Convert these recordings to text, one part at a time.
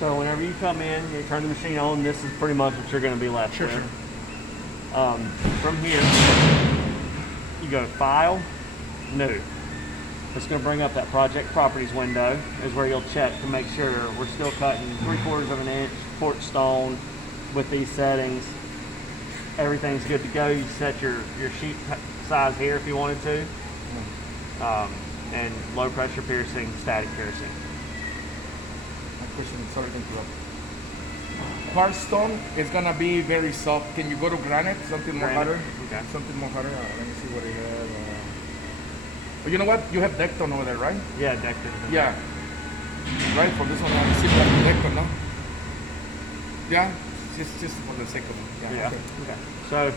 So whenever you come in, you turn the machine on, this is pretty much what you're going to be left with. From here, you go File, New. It's going to bring up that Project Properties window, is where you'll check to make sure we're still cutting 3/4 of an inch porch stone with these settings. Everything's good to go. You set your sheet size here if you wanted to. And low pressure piercing, static piercing. Question, sorry to interrupt. Hard stone is gonna be very soft. Can you go to granite? Something more harder? Okay. Something more harder. Let me see what it has. But you know what? You have Decton over there, right? Yeah, Decton. Yeah. Right, for this one, I see you have Decton, no? Yeah? Just for the sake of it. Yeah. Okay. So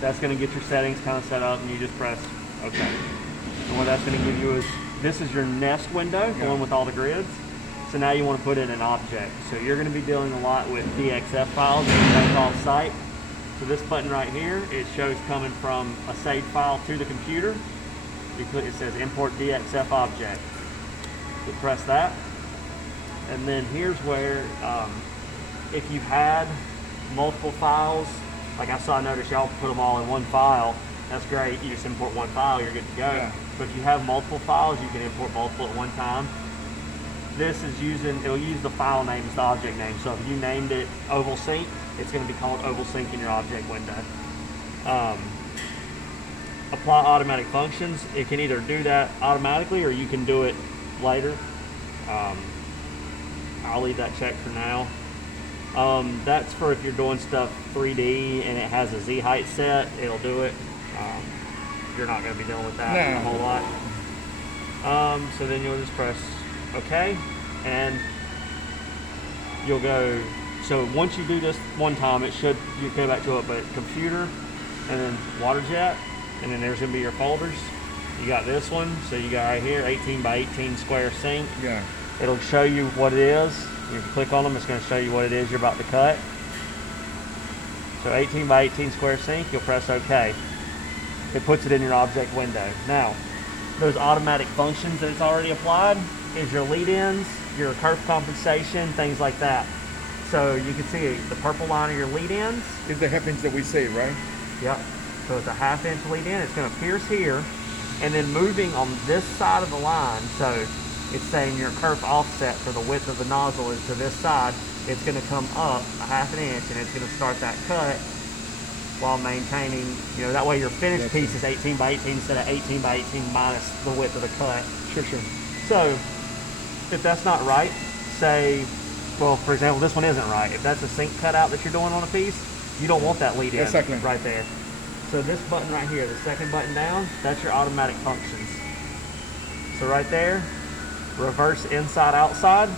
that's going to get your settings kind of set up, and you just press OK. And what that's going to give you is, this is your nest window, the one with all the grids. So now you want to put in an object. So you're going to be dealing a lot with DXF files that you off site. So this button right here, it shows coming from a saved file to the computer. You click, it says import DXF object. You press that. And then here's where, if you had multiple files, like I noticed y'all put them all in one file, that's great. You just import one file, you're good to go. Yeah. But if you have multiple files, you can import multiple at one time. This is it'll use the file name as the object name. So if you named it Oval Sync, it's going to be called Oval Sync in your object window. Apply automatic functions. It can either do that automatically or you can do it later. I'll leave that checked for now. That's for if you're doing stuff 3D and it has a Z height set, it'll do it. You're not going to be dealing with that a whole lot. So then you'll just press OK, and you'll go. So once you do this one time, you go back to it, but computer, and then water jet, and then there's going to be your folders. You got this one, so you got right here, 18 by 18 square sink. Yeah. It'll show you what it is. If you click on them, it's going to show you what it is you're about to cut. So 18 by 18 square sink, you'll press OK. It puts it in your object window. Now, those automatic functions that it's already applied is your lead ins, your kerf compensation, things like that. So you can see the purple line of your lead ins. It's the 1/2 inch that we say, right? Yep. So it's a 1/2 inch lead in. It's going to pierce here, and then moving on this side of the line. So it's saying your kerf offset for the width of the nozzle is to this side. It's going to come up a 1/2 inch, and it's going to start that cut while maintaining, that way your finished piece is 18 by 18 instead of 18 by 18 minus the width of the cut. Sure. So if that's not right, say, well, for example, this one isn't right. If that's a sink cutout that you're doing on a piece, you don't want that lead in right there. So this button right here, the second button down, that's your automatic functions. So right there, reverse inside outside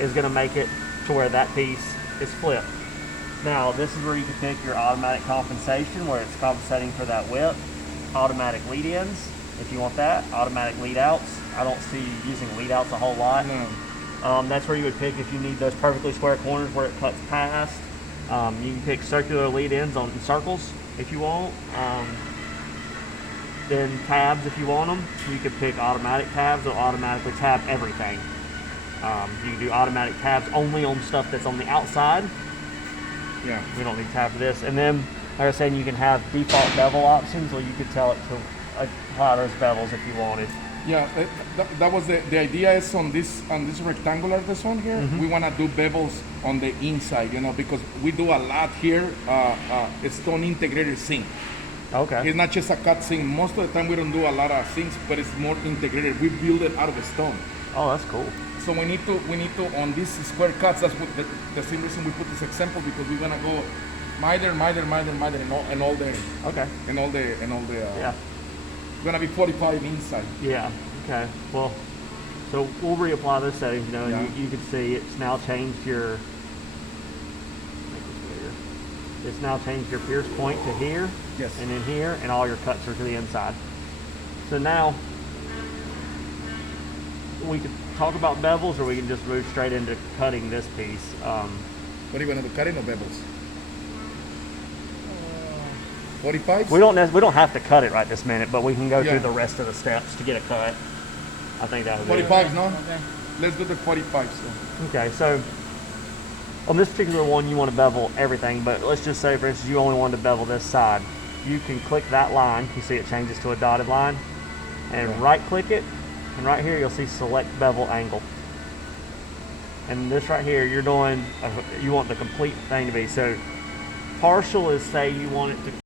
is going to make it to where that piece is flipped. Now this is where you can pick your automatic compensation, where it's compensating for that width. Automatic lead ins, if you want that. Automatic lead outs. I don't see you using lead outs a whole lot. No. That's where you would pick if you need those perfectly square corners where it cuts past. You can pick circular lead ins on circles if you want. Then tabs if you want them. You could pick automatic tabs. They'll automatically tab everything. You can do automatic tabs only on stuff that's on the outside. Yeah. We don't need tab for this. And then, like I was saying, you can have default bevel options, or you could tell it to apply those bevels if you wanted. Yeah, that was the idea is on this rectangular, this one here, we want to do bevels on the inside, because we do a lot here. It's stone integrated sink. Okay. It's not just a cut sink. Most of the time we don't do a lot of sinks, but it's more integrated. We build it out of the stone. Oh, that's cool. So we need to on these square cuts. That's what the same reason we put this example, because we're gonna go miter, and all the yeah. It's gonna be 45 inside. Yeah. Okay. Well, so we'll reapply those settings. And you can see it's now changed your. It's now changed your pierce point to here. Yes. And in here, and all your cuts are to the inside. So now we could talk about bevels, or we can just move straight into cutting this piece. What are you gonna do? Cutting or bevels? 45? We don't have to cut it right this minute, but we can go through the rest of the steps to get a cut. I think that would be 45s, no? Okay. Let's do the 45s. Okay, so On this particular one, you want to bevel everything, but let's just say, for instance, you only wanted to bevel this side. You can click that line. You see it changes to a dotted line, and right-click it, and right here you'll see Select Bevel Angle. And this right here, you're doing, you want the complete thing to be. So partial is, say you want it to